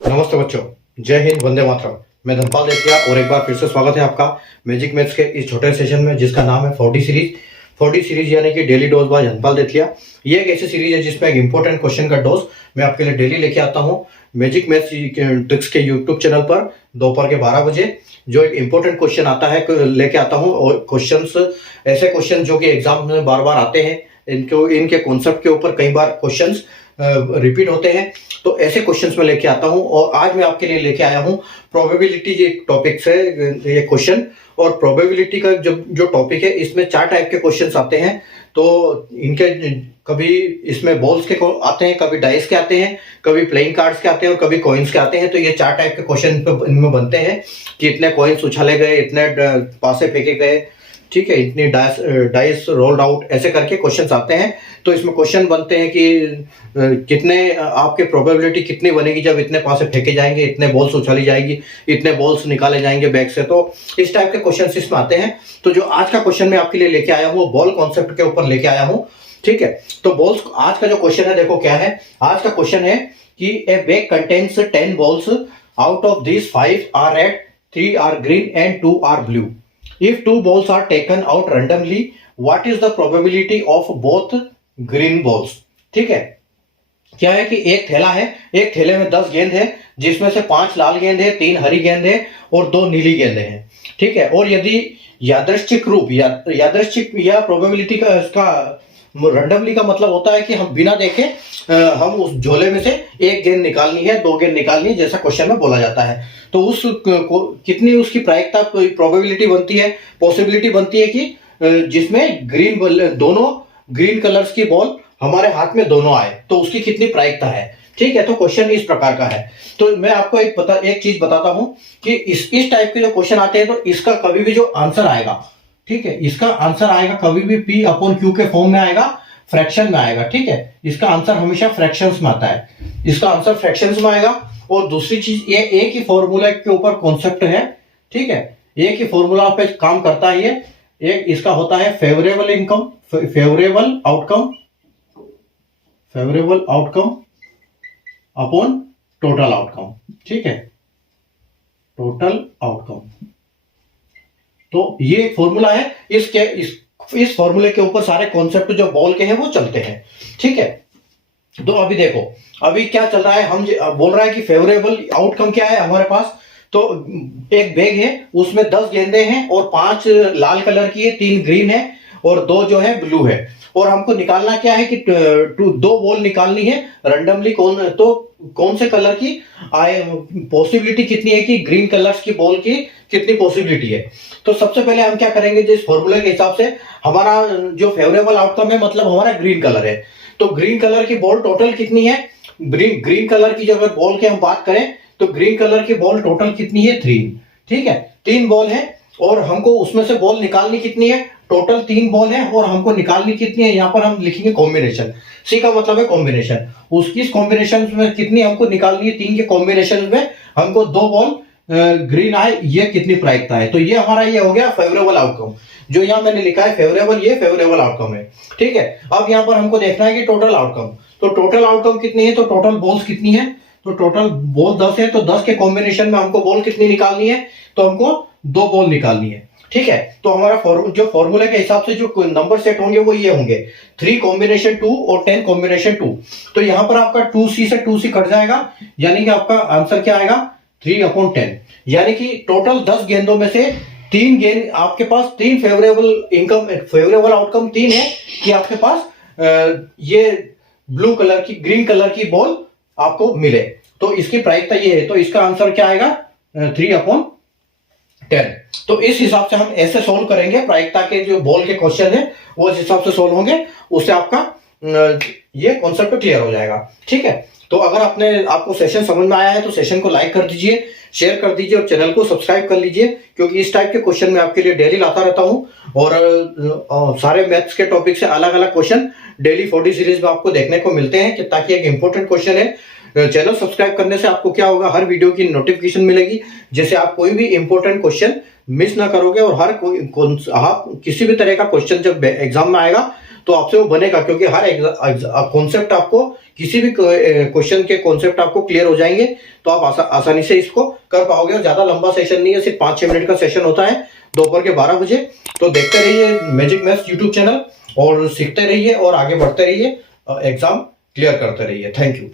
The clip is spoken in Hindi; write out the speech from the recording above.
नमस्ते बच्चों, जय हिंद, वंदे मातरम। मैं धनपाल देथिया और एक बार फिर से स्वागत है आपका मैजिक मैथ्स के इस छोटे सेशन में जिसका नाम है 40 सीरीज। 40 सीरीज यानी कि डेली डोज बाय धनपाल देथिया। ये एक ऐसी सीरीज है जिसमें एक इंपॉर्टेंट क्वेश्चन का डोज मैं आपके लिए डेली लेके आता हूँ मैजिक मैथ्स ट्रिक्स के यूट्यूब चैनल पर दोपहर के 12 बजे। जो एक इंपॉर्टेंट क्वेश्चन आता है लेके आता हूँ, और क्वेश्चन ऐसे क्वेश्चन जो कि एग्जाम में बार बार आते हैं, इनके कॉन्सेप्ट के ऊपर कई बार क्वेश्चन रिपीट होते हैं, तो ऐसे क्वेश्चंस में लेके आता हूं। और आज मैं आपके लिए लेके आया हूं प्रोबेबिलिटी टॉपिक से ये क्वेश्चन। और प्रोबेबिलिटी का जो टॉपिक है, इसमें 4 टाइप के क्वेश्चंस आते हैं। तो इनके कभी इसमें बॉल्स के आते हैं, कभी डाइस के आते हैं, कभी प्लेइंग कार्ड्स के आते हैं और कभी कॉइन्स के आते हैं। तो ये 4 टाइप के क्वेश्चन इनमें बनते हैं कि इतने कॉइन्स उछाले गए, इतने पासे फेंके गए, ठीक है, इतनी डाइस रोल्ड आउट, ऐसे करके क्वेश्चंस आते हैं। तो इसमें क्वेश्चन बनते हैं कि कितने आपके प्रोबेबिलिटी कितनी बनेगी जब इतने पासे फेंके जाएंगे, इतने बॉल्स उछाली जाएगी, इतने बॉल्स निकाले जाएंगे बैग से। तो इस टाइप के क्वेश्चन इसमें आते हैं। तो जो आज का क्वेश्चन मैं आपके लिए लेके आया हूँ वो बॉल कॉन्सेप्ट के ऊपर लेके आया हूँ, ठीक है। तो बॉल्स, आज का जो क्वेश्चन है, देखो क्या है। आज का क्वेश्चन है कि a bag contains 10 balls, out of this 5 are red, 3 are green and 2 are blue. If 2 balls are taken out randomly, what is the probability of both green balls? ठीक है, क्या है कि एक थैला है, एक थैले में 10 गेंद है, जिसमें से 5 लाल गेंद है, 3 हरी गेंद है और 2 नीली गेंद है, ठीक है। और यदि यादृच्छिक रूप यादृच्छिक या प्रोबेबिलिटी का, इसका रैंडमली का मतलब होता है कि हम बिना देखे हम उस झोले में से एक गेंद निकालनी है, 2 गेंद निकालनी है, जैसा क्वेश्चन में बोला जाता है। तो उस कितनी उसकी प्रायिकता, प्रोबेबिलिटी बनती है, पॉसिबिलिटी बनती है कि जिसमें दोनों ग्रीन कलर्स की बॉल हमारे हाथ में दोनों आए, तो उसकी कितनी प्रायिकता है, ठीक है। तो क्वेश्चन इस प्रकार का है। तो मैं आपको एक चीज बताता हूं कि इस टाइप के जो क्वेश्चन आते हैं, तो इसका कभी भी जो आंसर आएगा, ठीक है, इसका आंसर आएगा कभी भी P/Q के फॉर्म में आएगा, फ्रैक्शन में आएगा, ठीक है। इसका आंसर हमेशा फ्रैक्शंस में आता है, इसका आंसर फ्रैक्शंस में आएगा। और दूसरी चीज, ये एक ही फॉर्मूला के ऊपर कॉन्सेप्ट है, ठीक है, एक ही फॉर्मूला पे काम करता है। ये एक इसका होता है favourable outcome upon total outcome, ठीक है, टोटल आउटकम। तो ये एक फॉर्मूला है, इस फॉर्मूले के ऊपर सारे कॉन्सेप्ट जो बॉल के हैं वो चलते हैं, ठीक है। तो अभी देखो, अभी क्या चल रहा है, हम बोल रहा है कि फेवरेबल आउटकम क्या है हमारे पास। तो एक बैग है, उसमें 10 गेंदें हैं और 5 लाल कलर की है, 3 ग्रीन है और 2 जो है ब्लू है। और हमको निकालना क्या है कि 2 बॉल निकालनी है रैंडमली। कौन से कलर की पॉसिबिलिटी कितनी है कि ग्रीन कलर्स की बॉल की कितनी पॉसिबिलिटी है। तो सबसे पहले हम क्या करेंगे, जिस फॉर्मूले के हिसाब से हमारा जो फेवरेबल आउटकम है, मतलब हमारा ग्रीन कलर है, तो ग्रीन कलर की बॉल टोटल कितनी है। ग्रीन कलर की जब बॉल की हम बात करें, तो ग्रीन कलर की बॉल टोटल कितनी है, 3, ठीक है, 3 बॉल है। और हमको उसमें से बॉल निकालनी कितनी है, टोटल 3 बॉल है और हमको निकालनी कितनी है, यहां पर हम लिखेंगे कॉम्बिनेशन। सी का मतलब है कॉम्बिनेशन, उसकी कॉम्बिनेशन में कितनी हमको निकालनी है, 3 के कॉम्बिनेशन में हमको 2 बॉल ग्रीन आए, ये कितनी प्रायिकता है। तो ये हमारा ये हो गया फेवरेबल आउटकम। जो यहां मैंने लिखा है फेवरेबल, ये फेवरेबल आउटकम है, ठीक है। अब यहां पर हमको देखना है कि टोटल आउटकम, तो टोटल आउटकम कितनी है, तो टोटल बॉल्स कितनी है, तो टोटल बॉल 10 है, तो 10 के कॉम्बिनेशन में हमको बॉल कितनी निकालनी है, तो हमको 2 बॉल निकालनी है, ठीक है। तो हमारा जो फॉर्मूले के हिसाब से जो नंबर सेट होंगे वो ये होंगे 3 कॉम्बिनेशन 2 और 10 कॉम्बिनेशन 2। तो यहां पर आपका 2C से 2C कट जाएगा, यानी कि आपका आंसर क्या आएगा, 3/10। यानी कि टोटल 10 गेंदों में से 3 गेंद आपके पास, 3 फेवरेबल आउटकम 3 है कि आपके पास ये ब्लू कलर की, ग्रीन कलर की बॉल आपको मिले। तो इसकी प्रायिकता ये है, तो इसका आंसर क्या आएगा, 3/10। तो इस हिसाब से हम ऐसे सोल्व करेंगे, प्रायिकता के जो बॉल के क्वेश्चन है वो इस हिसाब से सोल्व होंगे, उससे आपका ये कॉन्सेप्ट क्लियर हो जाएगा, ठीक है। तो अगर आपको सेशन समझ में आया है तो सेशन को लाइक कर दीजिए, शेयर कर दीजिए और चैनल को सब्सक्राइब कर लीजिए, क्योंकि इस टाइप के क्वेश्चन मैं आपके लिए डेली लाता रहता हूं। और सारे मैथ्स के टॉपिक से अलग अलग क्वेश्चन डेली 40 सीरीज में आपको देखने को मिलते हैं, ताकि एक इंपॉर्टेंट क्वेश्चन है। चैनल सब्सक्राइब करने से आपको क्या होगा, हर वीडियो की नोटिफिकेशन मिलेगी, जैसे आप कोई भी इंपॉर्टेंट क्वेश्चन मिस ना करोगे। और आप किसी भी तरह का क्वेश्चन जब एग्जाम में आएगा तो आपसे वो बनेगा, क्योंकि हर कॉन्सेप्ट आपको, किसी भी क्वेश्चन के कॉन्सेप्ट आपको क्लियर हो जाएंगे, तो आप आसानी से इसको कर पाओगे। और ज्यादा लंबा सेशन नहीं है, सिर्फ 5-6 मिनट का सेशन होता है दोपहर के 12 बजे। तो देखते रहिए मैजिक मैथ्स यूट्यूब चैनल और सीखते रहिए और आगे बढ़ते रहिए, एग्जाम क्लियर करते रहिए। Thank you.